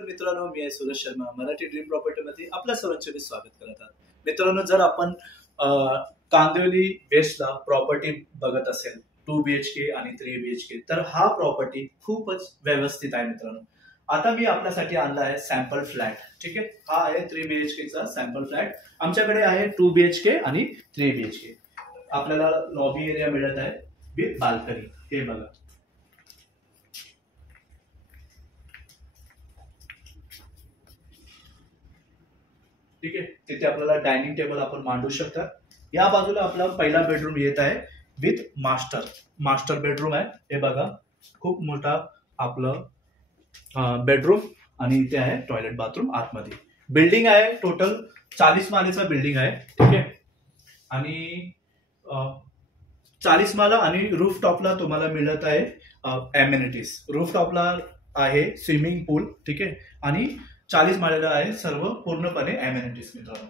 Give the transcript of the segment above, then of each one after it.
मित्रांनो, मी आहे सूरज शर्मा. मराठी ड्रीम प्रॉपर्टीमध्ये आपल्या सर्वांचे मी स्वागत करत आहे. मित्रांनो, जर आपण कांदिवली वेस्टला प्रॉपर्टी बघत असेल 2 BHK आणि 3 BHK, तर हा प्रॉपर्टी खूपच व्यवस्थित आहे मित्रांनो. आता मी आपल्यासाठी आणला आहे सॅम्पल फ्लॅट. ठीक आहे, हा आहे 3 BHK चा सॅम्पल फ्लॅट. आमच्याकडे आहे 2 BHK आणि 3 BHK. आपल्याला लॉबी एरिया मिळत आहे विथ बाल्कनी. हे बघा, ठीक आहे. तिथे आपल्याला डायनिंग टेबल आपण मांडू शकता. या बाजूला आपला पहिला बेडरूम येत आहे विथ मास्टर बेडरूम आहे. हे बघा, खूप मोठा आपलं बेडरूम आणि इथे आहे टॉयलेट बाथरूम आतमध्ये. बिल्डिंग आहे टोटल 40 मालेचा बिल्डिंग आहे. ठीक आहे, आणि 40 माला आणि रूफ टॉपला तुम्हाला मिळत आहे एम्युनिटीज. रूफ टॉपला आहे स्विमिंग पूल. ठीक आहे, आणि 40 माळ्याला आहे सर्व पूर्णपणे एम्युनिटीज मित्रांनो.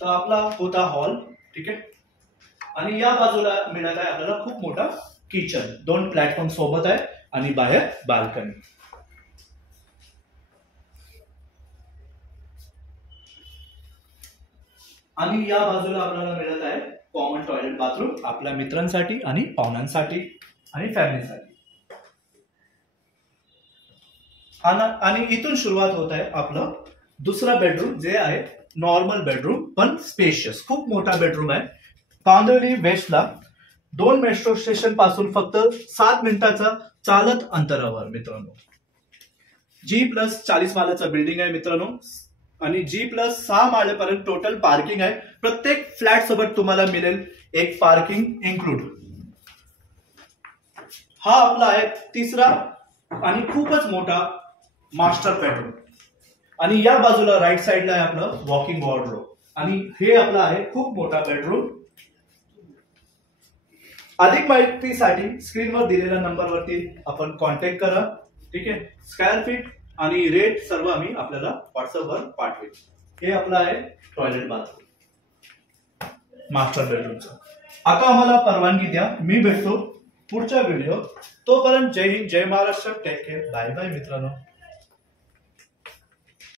तर आपला होता हॉल. ठीक आहे, आणि या बाजूला मिळत आहे आपल्याला खूप मोठा किचन. 2 प्लॅटफॉर्म सोबत आहे आणि बाहेर बाल्कनी. आणि या बाजूला आपल्याला मिळत आहे कॉमन टॉयलेट बाथरूम आपल्या मित्रांसाठी आणि पाहुण्यांसाठी आणि फॅमिलीसाठी. आणि इथून सुरुवात होत आहे आपलं दुसरा बेडरूम, जे आहे नॉर्मल बेडरूम पण स्पेशियस. खूप मोठा बेडरूम आहे. कांदिवली वेस्टला 2 मेट्रो स्टेशन पासून फक्त 7 मिनिटाचा चालत अंतरावर मित्रांनो. G+40 माळ्याचा बिल्डिंग आहे मित्रांनो, आणि G+6 माळेपर्यंत टोटल पार्किंग आहे. प्रत्येक फ्लॅट सोबत तुम्हाला मिळेल एक पार्किंग इन्क्लूड. हा आपला आहे तिसरा आणि खूपच मोठा मास्टर बेडरूम. आणि या बाजूला राईट साइडला आहे आपलं वॉकिंग वॉर्डरोब. आणि हे आपलं आहे खूप मोठा बेडरूम. अधिक माहितीसाठी स्क्रीनवर दिलेल्या नंबरवरती आपण कॉन्टॅक्ट करा. ठीक आहे, स्क्वेअर फीट आणि रेट सर्व आम्ही आपल्याला व्हॉट्सअपवर पाठवेल. हे आपलं आहे टॉयलेट बाथरूम मास्टर बेडरूमचं. आता आम्हाला परवानगी द्या, मी भेटतो पुढच्या व्हिडिओ. तोपर्यंत जय हिंद, जय Maharashtra, take care, bye bye मित्रांनो.